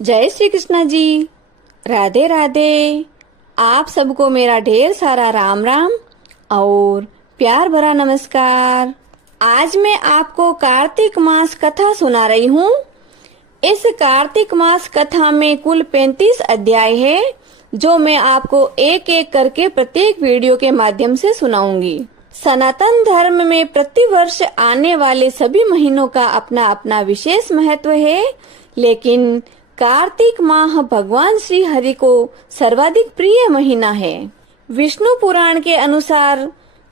जय श्री कृष्णा जी। राधे राधे। आप सबको मेरा ढेर सारा राम राम और प्यार भरा नमस्कार। आज मैं आपको कार्तिक मास कथा सुना रही हूँ। इस कार्तिक मास कथा में कुल 35 अध्याय है, जो मैं आपको एक एक करके प्रत्येक वीडियो के माध्यम से सुनाऊंगी। सनातन धर्म में प्रतिवर्ष आने वाले सभी महीनों का अपना अपना विशेष महत्व है, लेकिन कार्तिक माह भगवान श्री हरि को सर्वाधिक प्रिय महीना है। विष्णु पुराण के अनुसार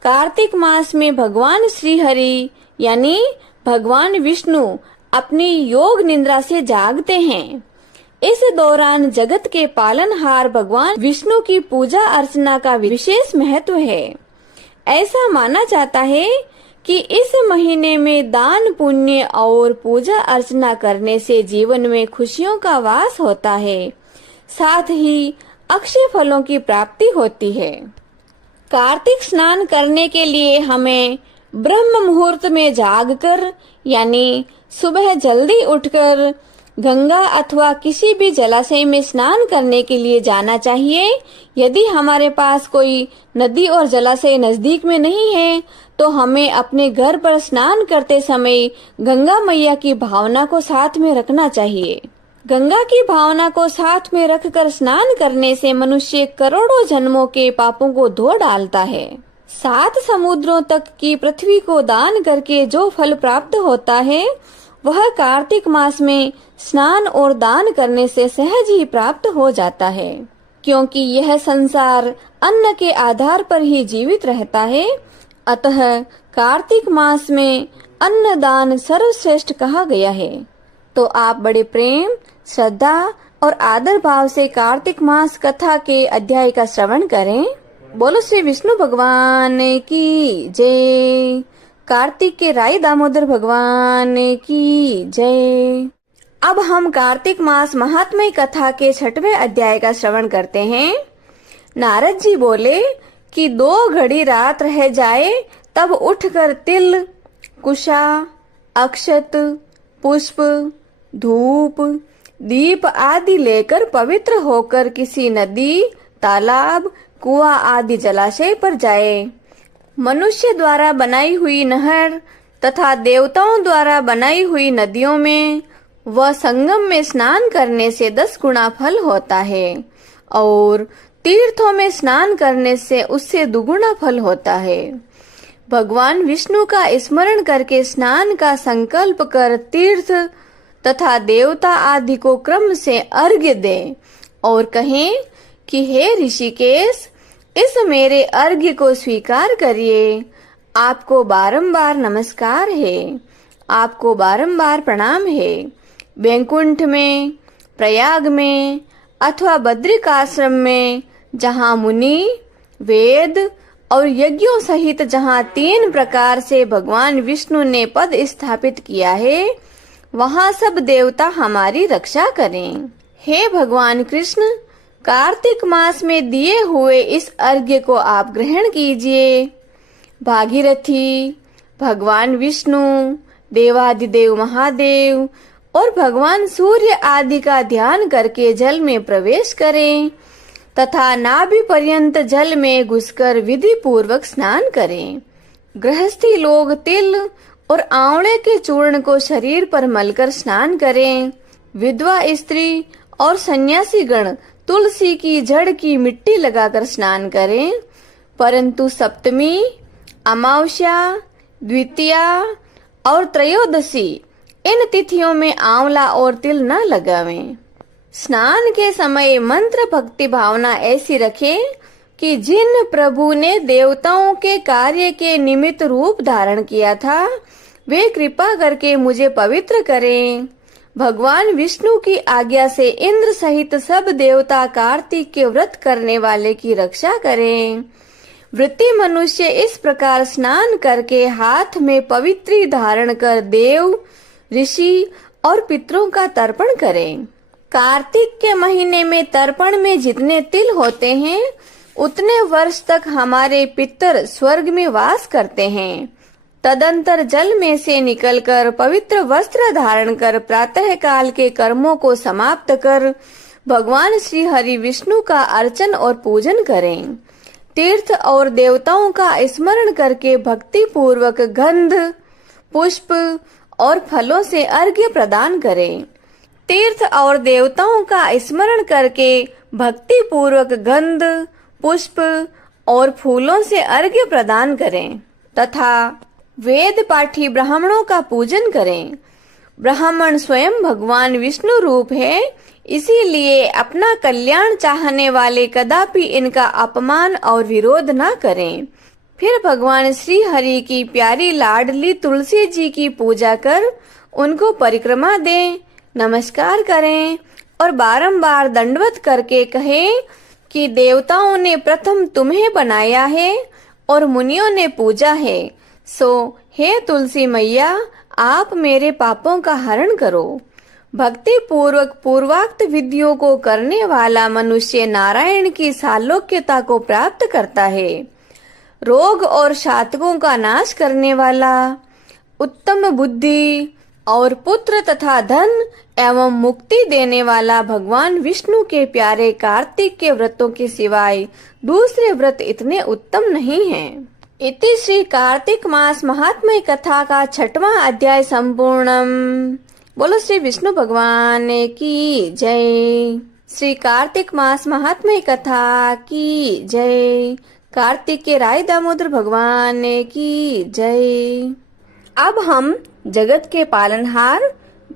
कार्तिक मास में भगवान श्री हरि यानी भगवान विष्णु अपनी योग निद्रा से जागते हैं। इस दौरान जगत के पालनहार भगवान विष्णु की पूजा अर्चना का विशेष महत्व है। ऐसा माना जाता है कि इस महीने में दान पुण्य और पूजा अर्चना करने से जीवन में खुशियों का वास होता है, साथ ही अक्षय फलों की प्राप्ति होती है। कार्तिक स्नान करने के लिए हमें ब्रह्म मुहूर्त में जागकर यानी सुबह जल्दी उठकर गंगा अथवा किसी भी जलाशय में स्नान करने के लिए जाना चाहिए। यदि हमारे पास कोई नदी और जलाशय नजदीक में नहीं है तो हमें अपने घर पर स्नान करते समय गंगा मैया की भावना को साथ में रखना चाहिए। गंगा की भावना को साथ में रखकर स्नान करने से मनुष्य करोड़ों जन्मों के पापों को धो डालता है। 7 समुद्रों तक की पृथ्वी को दान करके जो फल प्राप्त होता है वह कार्तिक मास में स्नान और दान करने से सहज ही प्राप्त हो जाता है, क्योंकि यह संसार अन्न के आधार पर ही जीवित रहता है। अतः कार्तिक मास में अन्न दान सर्वश्रेष्ठ कहा गया है। तो आप बड़े प्रेम, श्रद्धा और आदर भाव से कार्तिक मास कथा के अध्याय का श्रवण करें। बोलो श्री विष्णु भगवान की जय। कार्तिक के राई दामोदर भगवान की जय। अब हम कार्तिक मास महात्म्य कथा के 6वें अध्याय का श्रवण करते हैं। नारद जी बोले कि 2 घड़ी रात रह जाए तब उठकर तिल, कुशा, अक्षत, पुष्प, धूप, दीप आदि लेकर पवित्र होकर किसी नदी, तालाब, कुआं आदि जलाशय पर जाए। मनुष्य द्वारा बनाई हुई नहर तथा देवताओं द्वारा बनाई हुई नदियों में व संगम में स्नान करने से 10 गुना फल होता है और तीर्थों में स्नान करने से उससे दुगुना फल होता है। भगवान विष्णु का स्मरण करके स्नान का संकल्प कर तीर्थ तथा देवता आदि को क्रम से अर्घ्य दें और कहें कि हे ऋषिकेश, इस मेरे अर्घ्य को स्वीकार करिए। आपको बारंबार नमस्कार है, आपको बारंबार प्रणाम है। वैकुंठ में, प्रयाग में अथवा बद्रिकाश्रम में जहाँ मुनि, वेद और यज्ञों सहित जहाँ 3 प्रकार से भगवान विष्णु ने पद स्थापित किया है, वहाँ सब देवता हमारी रक्षा करें। हे भगवान कृष्ण, कार्तिक मास में दिए हुए इस अर्घ्य को आप ग्रहण कीजिए। भागीरथी, भगवान विष्णु, देवादिदेव महादेव और भगवान सूर्य आदि का ध्यान करके जल में प्रवेश करें तथा नाभि पर्यंत जल में घुसकर विधि पूर्वक स्नान करें। गृहस्थी लोग तिल और आंवले के चूर्ण को शरीर पर मलकर स्नान करें। विधवा स्त्री और सन्यासी गण तुलसी की जड़ की मिट्टी लगाकर स्नान करें, परंतु सप्तमी, अमावस्या, द्वितीया और त्रयोदशी इन तिथियों में आंवला और तिल न लगावें। स्नान के समय मंत्र भक्ति भावना ऐसी रखें कि जिन प्रभु ने देवताओं के कार्य के निमित्त रूप धारण किया था, वे कृपा करके मुझे पवित्र करें। भगवान विष्णु की आज्ञा से इंद्र सहित सब देवता कार्तिक के व्रत करने वाले की रक्षा करें। व्रती मनुष्य इस प्रकार स्नान करके हाथ में पवित्री धारण कर देव, ऋषि और पितरों का तर्पण करें। कार्तिक के महीने में तर्पण में जितने तिल होते हैं उतने वर्ष तक हमारे पितर स्वर्ग में वास करते हैं तदंतर जल में से निकलकर पवित्र वस्त्र धारण कर प्रातः काल के कर्मों को समाप्त कर भगवान श्री हरि विष्णु का अर्चन और पूजन करें। तीर्थ और देवताओं का स्मरण करके भक्ति पूर्वक गंध, पुष्प और फलों से अर्घ्य प्रदान करें। तीर्थ और देवताओं का स्मरण करके भक्ति पूर्वक गंध, पुष्प और फूलों से अर्घ्य प्रदान करें तथा वेद पाठी ब्राह्मणों का पूजन करें। ब्राह्मण स्वयं भगवान विष्णु रूप है, इसीलिए अपना कल्याण चाहने वाले कदापि इनका अपमान और विरोध न करें। फिर भगवान श्री हरि की प्यारी लाडली तुलसी जी की पूजा कर उनको परिक्रमा दें, नमस्कार करें और बारंबार दंडवत करके कहें कि देवताओं ने प्रथम तुम्हें बनाया है और मुनियों ने पूजा है, सो हे तुलसी मैया आप मेरे पापों का हरण करो। भक्ति पूर्वक पूर्वाक्त विधियों को करने वाला मनुष्य नारायण की सालोक्यता को प्राप्त करता है। रोग और शातकों का नाश करने वाला, उत्तम बुद्धि और पुत्र तथा धन एवं मुक्ति देने वाला भगवान विष्णु के प्यारे कार्तिक के व्रतों के सिवाय दूसरे व्रत इतने उत्तम नहीं हैं। इति श्री कार्तिक मास महात्म्य कथा का 6वां अध्याय संपूर्णम। बोलो श्री विष्णु भगवान की जय। श्री कार्तिक मास महात्म्य कथा की जय। कार्तिक के राय दामोदर भगवान की जय। अब हम जगत के पालनहार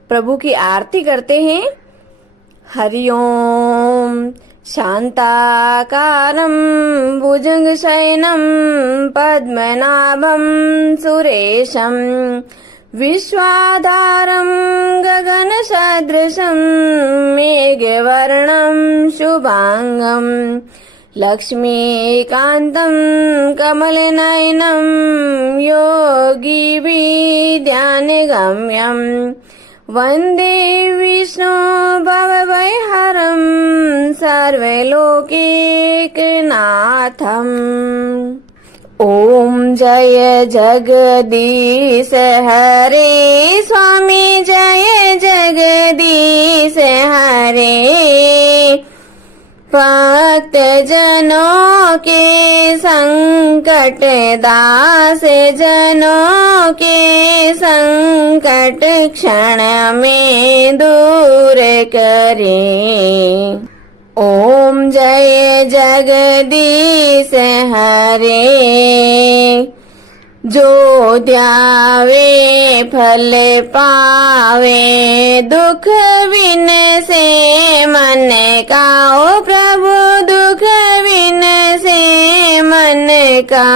प्रभु की आरती करते हैं। हरिओम। शांताकारं भुजंगशयनं पद्मनाभं सुरेशं विश्वाधारं गगनसदृशं मेघवर्णं शुभांगं लक्ष्मीकान्तं कमलनयनं योगिभिर्ध्यानगम्यं वन्दे विष्णु भवभयहरं सर्वलोकैकनाथम्। ओम जय जगदीश हरे स्वामी, जय जगदीश हरे। भक्त जनों के संकट, दास जनों के संकट क्षण में दूर करे। ओम जय जगदीश हरे। जो ध्यावे फल पावे, दुख बिन से मन का। ओ प्रभु दुख बिन से मन का।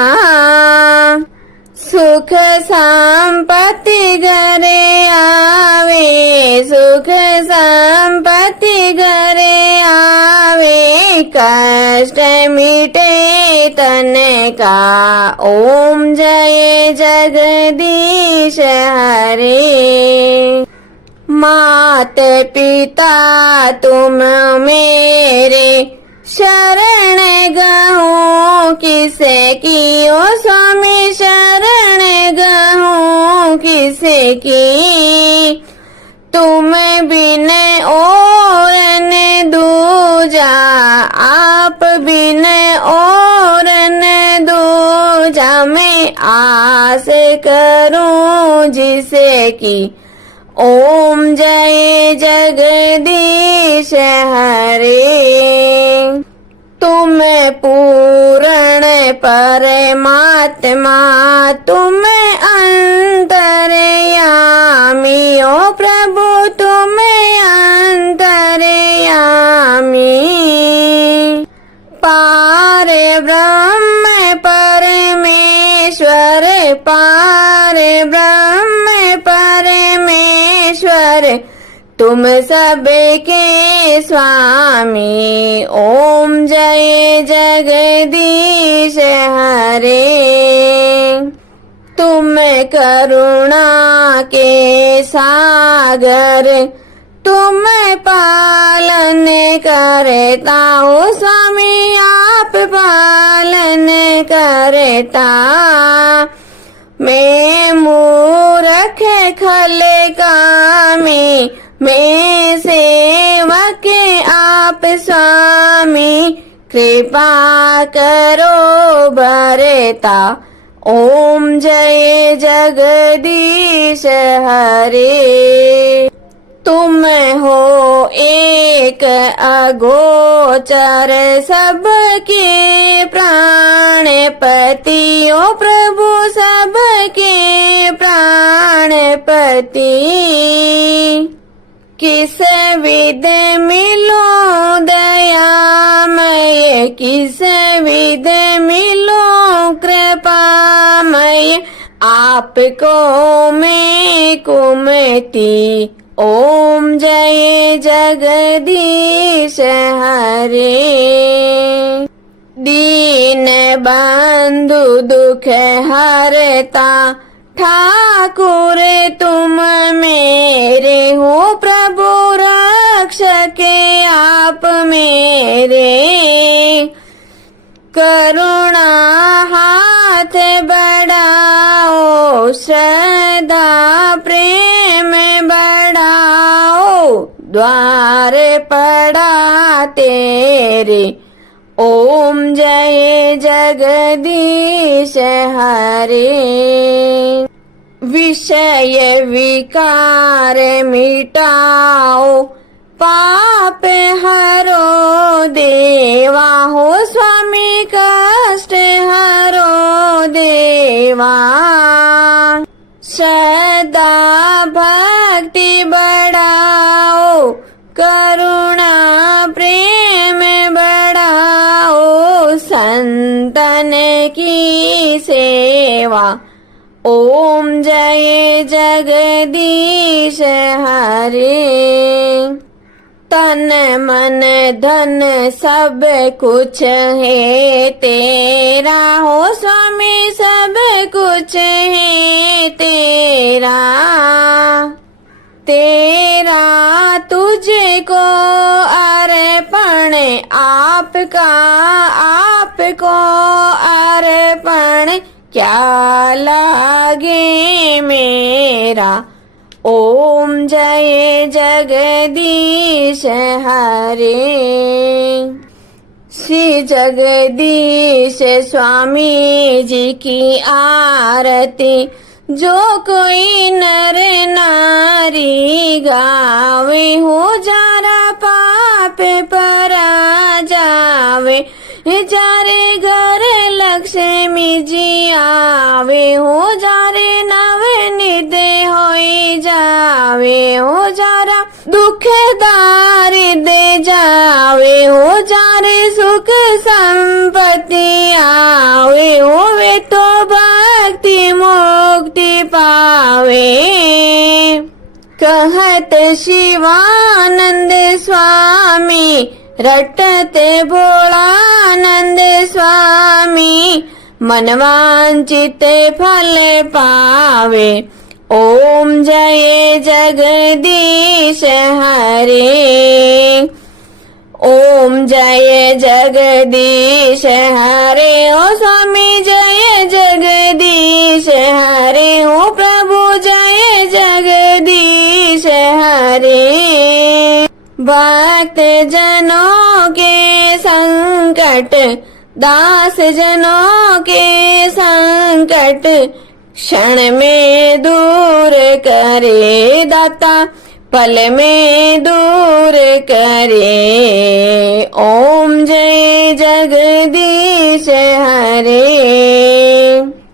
सुख संपत्ति घरे आवे, सुख संपत्ति घरे आवे, कष्ट मिटे तन का। ओम जय जगदीश हरे। मात पिता तुम मेरे शरण गहूँ किसे की। ओ स्वामी शरण गहूँ किसे की। तुम बिन और न दूजा, आप बिन और न दूजा। मैं आस करूं जिसे की। ओम जय जगदीश हरे। तुम पूर्ण परमात्मा, तुम अंतर्यामी। ओ प्रभु तुम अंतर्यामी। पार ब्रह्म परमेश्वर, पार ब्रह्म परमेश्वर, तुम सबके स्वामी। ओम जय जगदीश हरे। तुम करुणा के सागर, तुम पालन करता। ओ स्वामी आप पालन करता। मैं मूरख खले कामी, मैं सेवक आप स्वामी, कृपा करो भरता, ओम जय जगदीश हरे। तुम हो एक अगोचर सबके प्राणपति, ओ प्रभु सबके प्राणपति। किस विध मिलो दयामय, किस विध मिलो कृपामय, आपको मैं कुमति, ओम जय जगदीश हरे। दीन बंधु दुख हरता, ठाकुर तुम मेरे हो, प्रभु रक्षक आप मेरे। करुणा हाथ बढ़ाओ, श्रद्धा प्रेम बढ़ाओ, द्वार पड़ा तेरे, ओम जय जगदीश हरे। विषय विकार मिटाओ, पाप हरो देवा हो, स्वामी कष्ट हरो देवा। श्रद्धा भक्ति बढ़ाओ, करुणा प्रेम बढ़ाओ, संतन की सेवा, ओम जय जगदीश हरे। तन मन धन सब कुछ है तेरा हो, स्वामी सब कुछ है तेरा। तेरा तुझको अर्पण, आपका आपको अर्पण, क्या लागे मेरा, ओम जय जगदीश हरे। श्री जगदीश स्वामी जी की आरती, जो कोई नर नारी गावे, हो जारा पाप परा जावे, जारे घर लक्ष्मी जी आवे, हो जारे नव निधे होई जावे, हो जारा दुख दारिद्र जावे, हो जारे सुख संपत्ति आवे, होवे तो भक्ति मुक्ति पावे। कहत शिवानंद स्वामी, रटते भोलानंद स्वामी, मनवांचित फल पावे, ओम जय जगदीश हरे। ओम जय जगदीश हरे, ओ स्वामी जय जगदीश हरे, ओ प्रभु जय जगदीश हरे। भक्त जनों के संकट, दास जनों के संकट, क्षण में दूर करे दाता, पल में दूर करे, ओम जय जगदीश हरे।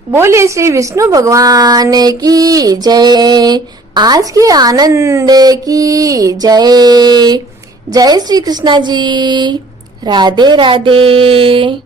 बोले श्री विष्णु भगवान की जय। आज के आनंद की जय। जय श्री कृष्णा जी। राधे राधे।